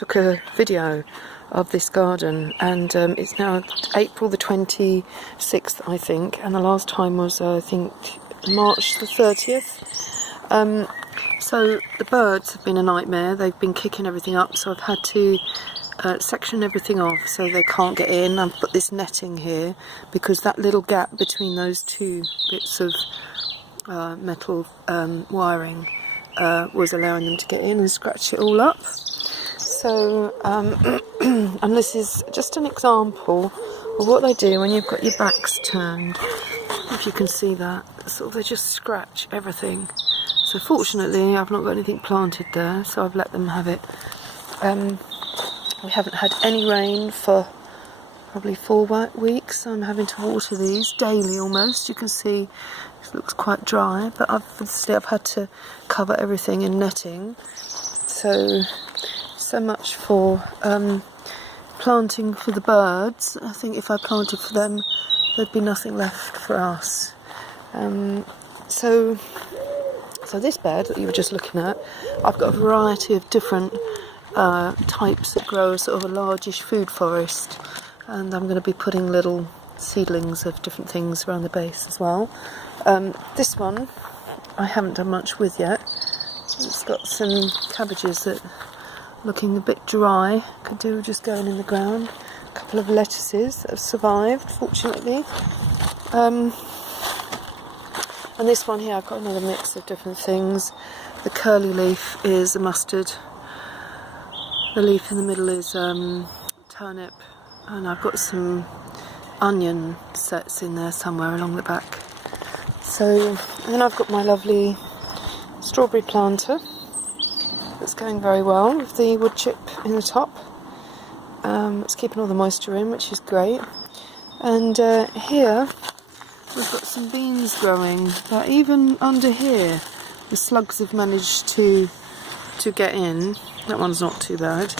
took a video of this garden, and it's now April the 26th, I think, and the last time was I think March the 30th. So the birds have been a nightmare. They've been kicking everything up, so I've had to section everything off so they can't get in. I've put this netting here because that little gap between those two bits of metal wiring was allowing them to get in and scratch it all up. So and this is just an example of what they do when you've got your backs turned. If you can see that, sort of, they just scratch everything. So fortunately I've not got anything planted there, so I've let them have it. We haven't had any rain for probably 4 weeks, so I'm having to water these daily almost. You can see it looks quite dry, but obviously I've had to cover everything in netting. So much for planting for the birds. I think if I planted for them, there'd be nothing left for us. So this bed that you were just looking at, I've got a variety of different types that grow sort of a largish food forest, and I'm going to be putting little seedlings of different things around the base as well. This one I haven't done much with yet. It's got some cabbages that are looking a bit dry, could do with just going in the ground. A couple of lettuces that have survived, fortunately. And this one here, I've got another mix of different things. The curly leaf is a mustard. The leaf in the middle is turnip, and I've got some onion sets in there somewhere along the back. So, and then I've got my lovely strawberry planter that's going very well with the wood chip in the top. It's keeping all the moisture in, which is great. And here we've got some beans growing, but even under here the slugs have managed to get in. That one's not too bad,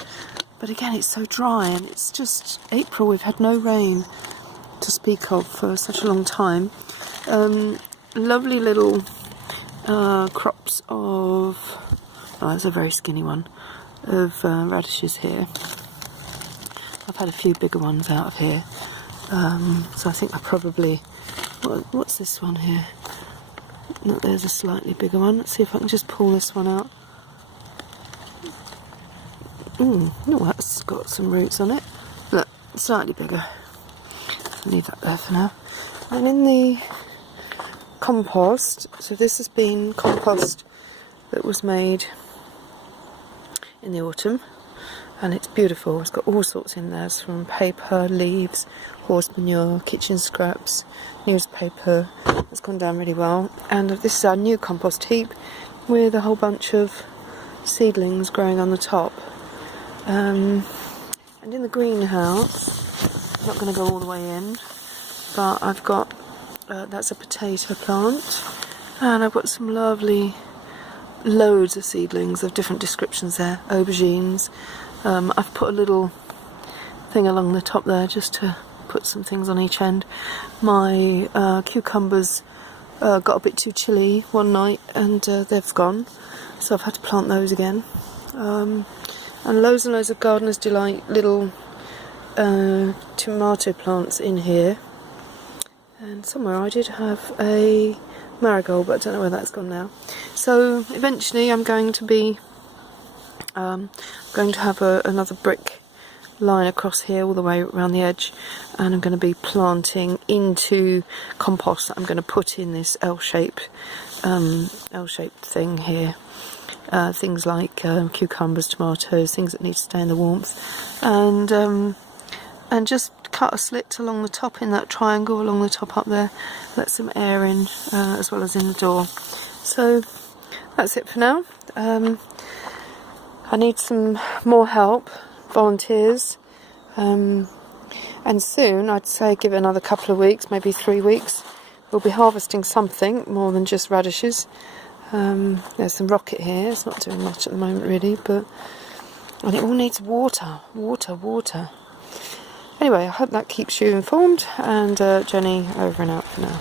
but again it's so dry, and it's just April. We've had no rain to speak of for such a long time. Lovely little crops of, oh, there's a very skinny one, of radishes here. I've had a few bigger ones out of here, so I think I probably, what's this one here? No, there's a slightly bigger one. Let's see if I can just pull this one out. No, that's got some roots on it. Look, slightly bigger. I'll leave that there for now. And in the compost, so this has been compost that was made in the autumn, and it's beautiful. It's got all sorts in there, from paper, leaves, horse manure, kitchen scraps, newspaper. It's gone down really well. And this is our new compost heap with a whole bunch of seedlings growing on the top. And in the greenhouse, I'm not going to go all the way in, but I've got, that's a potato plant, and I've got some lovely, loads of seedlings of different descriptions there, aubergines. I've put a little thing along the top there just to put some things on each end. My cucumbers got a bit too chilly one night, and they've gone, so I've had to plant those again. And loads of Gardener's Delight little tomato plants in here. And somewhere I did have a marigold, but I don't know where that's gone now. So eventually I'm going to be have another brick line across here all the way around the edge, and I'm going to be planting into compost that I'm going to put in this L-shaped thing here. Things like cucumbers, tomatoes, things that need to stay in the warmth, and just cut a slit along the top in that triangle along the top up there, let some air in as well as in the door. So that's it for now. I need some more help, volunteers, and soon, I'd say give it another couple of weeks, maybe 3 weeks, we'll be harvesting something more than just radishes. There's some rocket here. It's not doing much at the moment really, and it all needs water. Anyway, I hope that keeps you informed, and Jenny over and out for now.